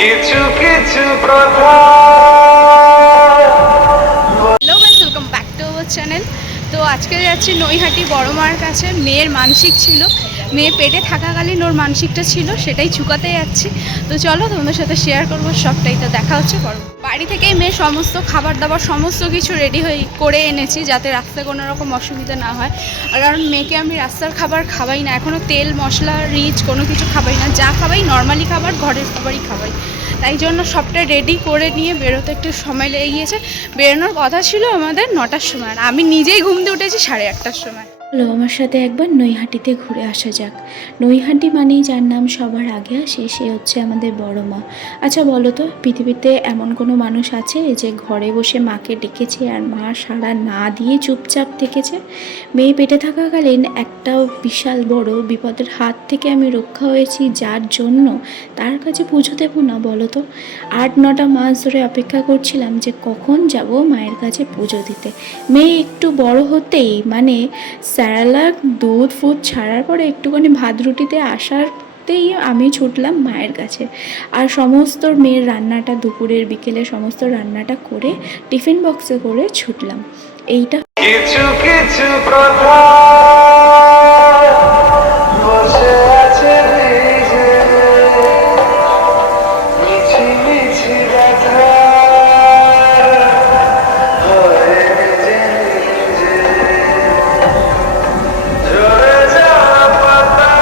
কিছু কিছু কথা। Hello guys, welcome back to our channel. তো আজকে যাচ্ছি নৈহাটি বড় মার কাছে। মেয়ের মানসিক ছিল, মেয়ে পেটে থাকাকালীন ওর মানসিকটা ছিল, সেটাই চুকাতে যাচ্ছি। তো চলো তোমাদের সাথে শেয়ার করবো সবটাই। তো দেখা হচ্ছে পর। বাড়ি থেকেই মেয়ে সমস্ত খাবার দাবার সমস্ত কিছু রেডি করে এনেছি, যাতে রাস্তায় কোনো রকম অসুবিধা না হয়। আর কারণ মেয়েকে আমি রাস্তার খাবার খাওয়াই না, এখনও তেল মশলা রিচ কোনো কিছু খাওয়াই না, যা খাওয়াই নর্মালি খাবার, ঘরের খাবারই খাওয়াই। তাই জন্য সবটা রেডি করে নিয়ে বেরোতে একটু সময় লেগে গিয়েছে। বেরোনোর কথা ছিল আমাদের 9টার সময়, আর আমি নিজেই ঘুম দিয়ে উঠেছি 8:30টার সময়। হলো আমার সাথে একবার নৈহাটিতে ঘুরে আসা যাক। নৈহাটি মানেই যার নাম সবার আগে আসে সে হচ্ছে আমাদের বড় মা। আচ্ছা বলো তো, পৃথিবীতে এমন কোনো মানুষ আছে যে ঘরে বসে মাকে ডেকেছে আর মা সাড়া না দিয়ে চুপচাপ থেকেছে? মেয়ে পেটে থাকাকালীন একটা বিশাল বড় বিপদের হাত থেকে আমি রক্ষা হয়েছি, যার জন্য তার কাছে পুজো দেবো না বলো তো? 8-9টা মাস ধরে অপেক্ষা করছিলাম যে কখন যাব মায়ের কাছে পুজো দিতে। মেয়ে একটু বড় হতেই, মানে স্যারালাক দুধ ফুদ ছাড়ার পরে একটুখানি ভাত রুটিতে আসাতেই আমি ছুটলাম মায়ের কাছে। আর সমস্ত মেয়ের রান্নাটা দুপুরের বিকেলে সমস্ত রান্নাটা করে টিফিন বক্সে করে ছুটলাম। এইটা কিছু কিছু কথা বসে আছে ভিজে, মিছি মিছি ব্যথা হয়ে নিজে নিজে। ঝরে যাওয়া পাতা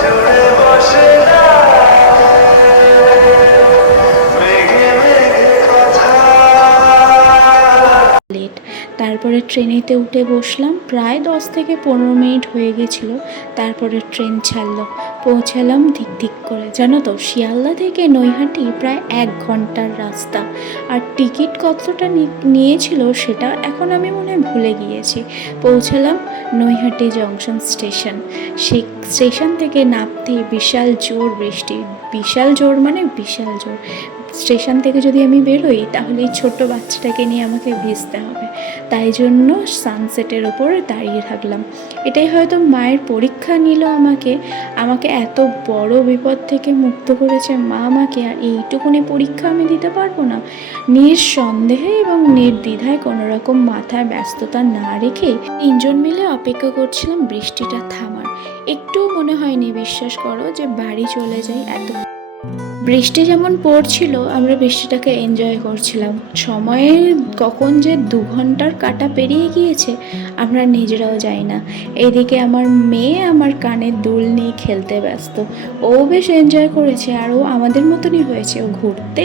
জুড়ে বসে মেঘে মেঘে কথা। লেট। তারপরে ট্রেনেতে উঠে বসলাম, প্রায় 10 থেকে 15 মিনিট হয়ে গেছিলো। তারপরে ট্রেন ছাড়লো, পৌঁছালাম ধিক ধিক করে। জানো তো, শিয়ালদা থেকে নৈহাটি প্রায় 1 ঘন্টার রাস্তা। আর টিকিট কতটা নিয়েছিল সেটা এখন আমি মনে হয় ভুলে গিয়েছি। পৌঁছালাম নৈহাটি জংশন স্টেশন। সেই স্টেশন থেকে নামতেই বিশাল জোর বৃষ্টি। বিশাল জোর মানে বিশাল জোর। স্টেশন থেকে যদি আমি বেরোই তাহলে এই ছোট্ট বাচ্চাটাকে নিয়ে আমাকে ভিজতে হবে। তাই জন্য সানসেটের ওপর দাঁড়িয়ে থাকলাম। এটাই হয়তো মায়ের পরীক্ষা নিল আমাকে। আমাকে এত বড় বিপদ থেকে মুক্ত করেছে মা আমাকে, আর এইটুকুনি পরীক্ষা আমি দিতে পারবো না? নিঃসন্দেহে এবং নির্দ্বিধায় কোনো রকম মাথায় ব্যস্ততা না রেখে 3জন মিলে অপেক্ষা করছিলাম বৃষ্টিটা থামার। একটুও মনে হয়নি, বিশ্বাস করো, যে বাড়ি চলে যাই। এত বৃষ্টি যেমন পড়ছিল, আমরা বৃষ্টিটাকে এনজয় করছিলাম। সময়ে কখন যে 2 ঘন্টার কাটা পেরিয়ে গিয়েছে আমরা নিজেরাও জানি না। এইদিকে আমার মেয়ে আমার কানের দুল নিয়ে খেলতে ব্যস্ত। ও বেশ এনজয় করেছে, আর ও আমাদের মতনই হয়েছে। ও ঘুরতে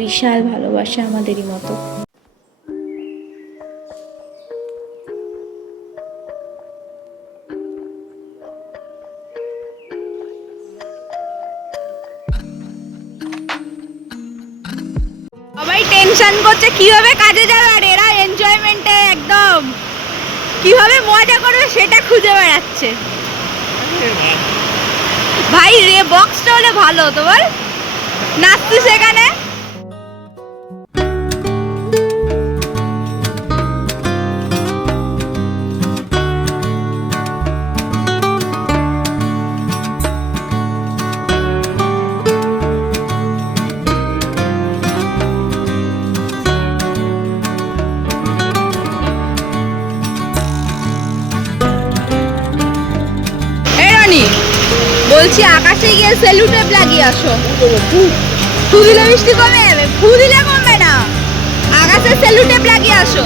বিশাল ভালোবাসে আমাদেরই মতো। সবাই টেনশন করছে কিভাবে কাজে যাবে, আর এরা এনজয়মেন্টে একদম কিভাবে মজা করবে সেটা খুঁজে বেড়াচ্ছে। ভাই রে বক্সটা হলে ভালো হতো, বল নাচছিস এখানে। বলছি আকাশে গিয়ে সেলুটেপ লাগিয়ে আসো। ফু দিলে বৃষ্টি কমে যাবে, ফু দিলে কমবে না। আকাশে সেলুটেপ লাগিয়ে আসো।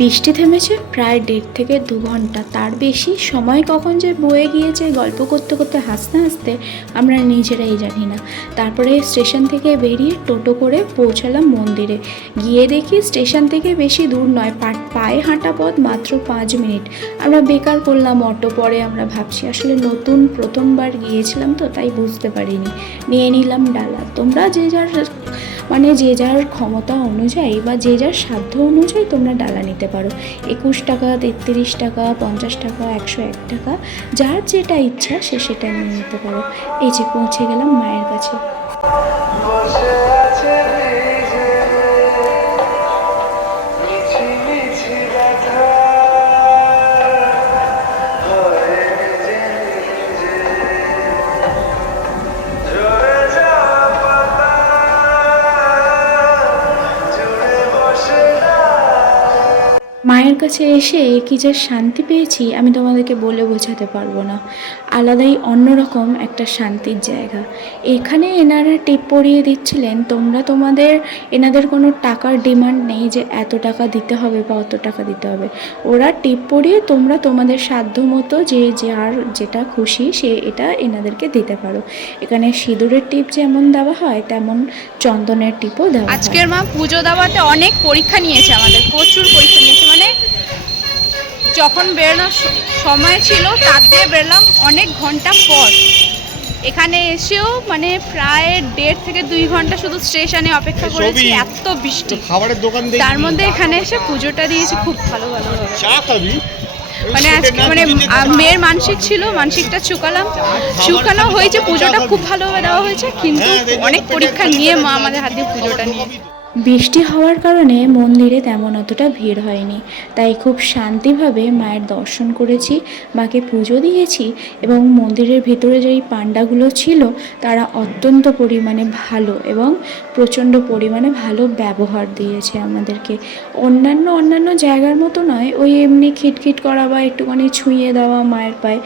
বৃষ্টি থেমেছে প্রায় 1.5 থেকে 2 ঘন্টা, তার বেশি সময় কখন যে বয়ে গিয়েছে গল্প করতে করতে হাসতে হাসতে আমরা নিজেরাই জানি না। তারপরে স্টেশন থেকে বেরিয়ে টোটো করে পৌঁছালাম মন্দিরে। গিয়ে দেখি স্টেশন থেকে বেশি দূর নয়, পায়ে হাঁটা পথ মাত্র 5 মিনিট। আমরা বেকার করলাম অটো। পরে আমরা ভাবছি আসলে নতুন প্রথমবার গিয়েছিলাম তো, তাই বুঝতে পারিনি। নিয়ে নিলাম ডালা। তোমরা যে যার ক্ষমতা অনুযায়ী বা যে যার সাধ্য অনুযায়ী তোমরা ডালা নিতে পারো। 21 টাকা, 33 টাকা, 50 টাকা, 101 টাকা, যার যেটা ইচ্ছা সে সেটা নিয়ে নিতে পারো। এই যে পৌঁছে গেলাম মায়ের কাছে। বসে আছে ভিজে, মায়ের কাছে এসে কি যে শান্তি পেয়েছি আমি তোমাদেরকে বলে বোঝাতে পারবো না। আলাদাই অন্যরকম একটা শান্তির জায়গা। এখানে এনারা টিপ পরিয়ে দিচ্ছিলেন, এনাদের কোনো টাকার ডিমান্ড নেই যে এত টাকা দিতে হবে বা অত টাকা দিতে হবে। ওরা টিপ পরিয়ে তোমরা তোমাদের সাধ্য মতো যে যার যেটা খুশি সে এটা এনাদেরকে দিতে পারো। এখানে সিঁদুরের টিপ যেমন দেওয়া হয় তেমন চন্দনের টিপও দেওয়া হয়। আজকের মা পুজো দেওয়াতে অনেক পরীক্ষা নিয়েছে, আমাদের প্রচুর পরীক্ষা নিয়েছে। মানে যখন বেরোনোর সময় ছিল তার দিয়ে বেরোলাম অনেক ঘন্টা পর। এখানে এসেও মানে প্রায় 1.5 থেকে 2 ঘন্টা শুধু স্টেশনে অপেক্ষা করেছি, এত বৃষ্টি। খাবারের দোকান তার মধ্যে এখানে এসে পুজোটা দিয়েছি খুব ভালো। চা খাবি? মানে আজকে মানে মেয়ের মানসিক ছিল, মানসিকটা চুকানো হয়েছে। পুজোটা খুব ভালোভাবে দেওয়া হয়েছে, কিন্তু অনেক পরীক্ষা নিয়ে মা আমাদের হাত দিয়ে পুজোটা নিয়ে। বৃষ্টি হওয়ার কারণে মন্দিরে তেমন অতটা ভিড় হয়নি, তাই খুব শান্তিভাবে মায়ের দর্শন করেছি, মাকে পুজো দিয়েছি। এবং মন্দিরের ভেতরে যেই পান্ডাগুলো ছিল তারা অত্যন্ত পরিমাণে ভালো এবং প্রচণ্ড পরিমাণে ভালো ব্যবহার দিয়েছে আমাদেরকে। অন্যান্য জায়গার মতো নয়, ওই এমনি খিটখিট করা বা একটুখানি ছুঁয়ে দেওয়া মায়ের পায়ে।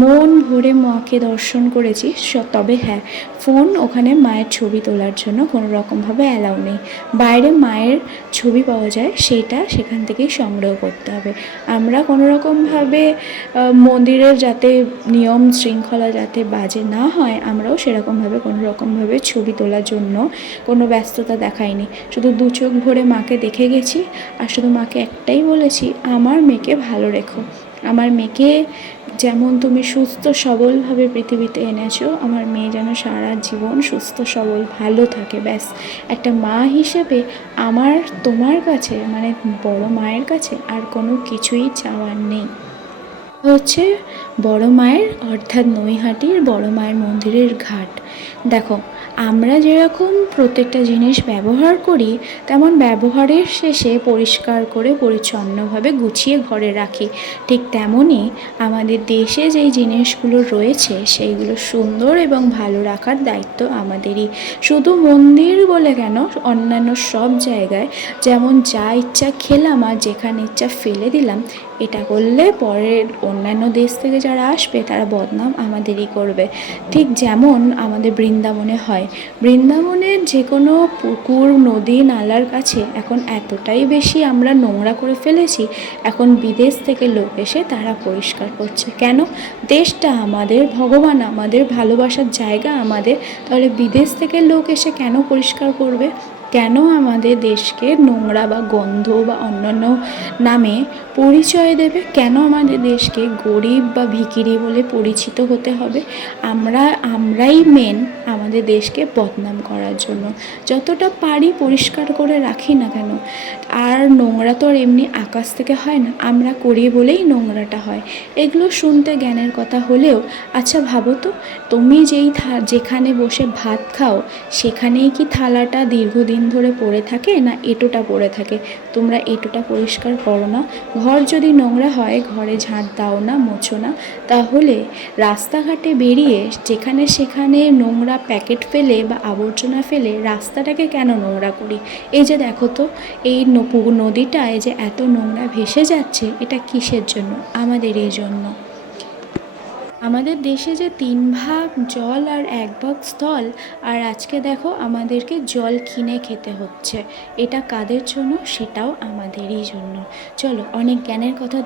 মন ভরে মাকে দর্শন করেছি। তবে হ্যাঁ, ফোন ওখানে মায়ের ছবি তোলার জন্য কোনো রকমভাবে অ্যালাউ নেই। বাইরে মায়ের ছবি পাওয়া যায়, সেটা সেখান থেকেই সংগ্রহ করতে হবে। আমরা কোনো রকমভাবে মন্দিরের যাতে নিয়ম শৃঙ্খলা যাতে বাজে না হয়, আমরাও সেরকমভাবে কোনো রকমভাবে ছবি তোলার জন্য কোনো ব্যস্ততা দেখাইনি। শুধু 2 চোখ ভরে মাকে দেখে গেছি, আর শুধু মাকে একটাই বলেছি, আমার মেয়েকে ভালো রেখো। আমার মেয়েকে যেমন তুমি সুস্থ সবলভাবে পৃথিবীতে এনেছো, আমার মেয়ে যেন সারা জীবন সুস্থ সবল ভালো থাকে। ব্যাস, একটা মা হিসেবে আমার তোমার কাছে মানে বড় মায়ের কাছে আর কোনো কিছুই চাওয়ার নেই। হচ্ছে বড় মায়ের অর্থাৎ নৈহাটির বড় মায়ের মন্দিরের ঘাট। দেখো, আমরা যেরকম প্রত্যেকটা জিনিস ব্যবহার করি তেমন ব্যবহারের শেষে পরিষ্কার করে পরিচ্ছন্নভাবে গুছিয়ে ঘরে রাখি, ঠিক তেমনই আমাদের দেশে যেই জিনিসগুলো রয়েছে সেইগুলো সুন্দর এবং ভালো রাখার দায়িত্ব আমাদেরই। শুধু মন্দির বলে কেন, অন্যান্য সব জায়গায় যেমন যা ইচ্ছা খেলাম আর যেখানে ইচ্ছা ফেলে দিলাম, এটা করলে পরের অন্যান্য দেশ থেকে যারা আসবে তারা বদনাম আমাদেরই করবে। ঠিক যেমন আমাদের বৃন্দাবনে হয়। বৃন্দাবনের যে কোনো পুকুর নদী নালার কাছে এখন এতটাই বেশি আমরা নোংরা করে ফেলেছি, এখন বিদেশ থেকে লোক এসে তারা পরিষ্কার করছে। কেন? দেশটা আমাদের, ভগবান আমাদের, ভালোবাসার জায়গা আমাদের, তাহলে বিদেশ থেকে লোক এসে কেন পরিষ্কার করবে? কেন আমাদের দেশকে নোংরা বা গন্ধ বা অন্যান্য নামে পরিচয় দেবে? কেন আমাদের দেশকে গরিব বা ভিখিরি বলে পরিচিত হতে হবে? আমরাই মেন আমাদের দেশকে বদনাম করার জন্য। যতটা পারি পরিষ্কার করে রাখি না কেন। আর নোংরা তো আর এমনি আকাশ থেকে হয় না, আমরা করি বলেই নোংরাটা হয়। এগুলো শুনতে জ্ঞানের কথা হলেও, আচ্ছা ভাবো তো, তুমি যেখানে বসে ভাত খাও সেখানেই কি থালাটা দীর্ঘদিন ধরে পড়ে থাকে না এঁটোটা পড়ে থাকে? তোমরা এঁটোটা পরিষ্কার করো না? ঘর যদি নোংরা হয় ঘরে ঝাঁট দাও না, মোছো না? তাহলে রাস্তাঘাটে বেরিয়ে যেখানে সেখানে নোংরা প্যাকেট ফেলে বা আবর্জনা ফেলে রাস্তাটাকে কেন নোংরা করি? এই যে দেখো তো, এই নদীটায় যে এত নোংরা ভেসে যাচ্ছে, এটা কিসের জন্য? আমাদের এই জন্য। আমাদের দেশে যে 3 ভাগ জল আর 1 ভাগ স্থল, আর আজকে দেখো আমাদেরকে জল কিনে খেতে হচ্ছে। এটা কাদের জন্য? সেটাও আমাদেরই জন্য। চলো, অনেক জ্ঞানের কথা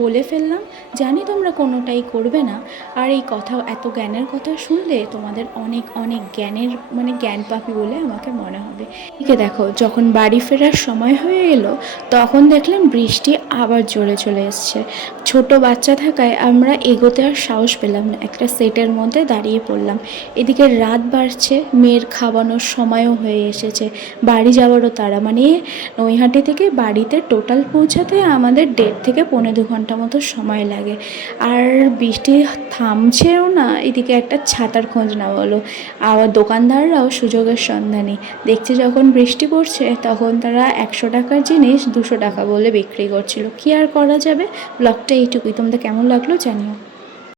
বলে ফেললাম, জানি তোমরা কোনোটাই করবে না। আর এই কথা, এত জ্ঞানের কথা শুনলে তোমাদের অনেক জ্ঞানের জ্ঞান পাপি বলে আমাকে মনে হবে। এদিকে দেখো, যখন বাড়ি ফেরার সময় হয়ে এলো তখন দেখলাম বৃষ্টি আবার জোরে চলে এসছে। ছোট বাচ্চা থাকায় আমরা এগোতে আর সাহস পেলাম না, একটা সেটের মধ্যে দাঁড়িয়ে পড়লাম। এদিকে রাত বাড়ছে, মেয়ের খাওয়ানোর সময়ও হয়ে এসেছে, বাড়ি যাওয়ারও তাড়া। নৈহাটি থেকে বাড়িতে টোটাল পৌঁছাতে আমাদের 1.5 থেকে 2.25 ঘন্টা মতো সময় লাগে। আর বৃষ্টি থামছেও না, এদিকে একটা ছাতার খোঁজ নেওয়া হলো। আবার দোকানদাররাও সুযোগের সন্ধানী, দেখছে যখন বৃষ্টি পড়ছে তখন তারা 100 টাকার জিনিস 200 টাকা বলে বিক্রি করছিল। কি আর করা যাবে? ব্লগটা এইটুকুই। তোমাদের কেমন লাগলো জানিও।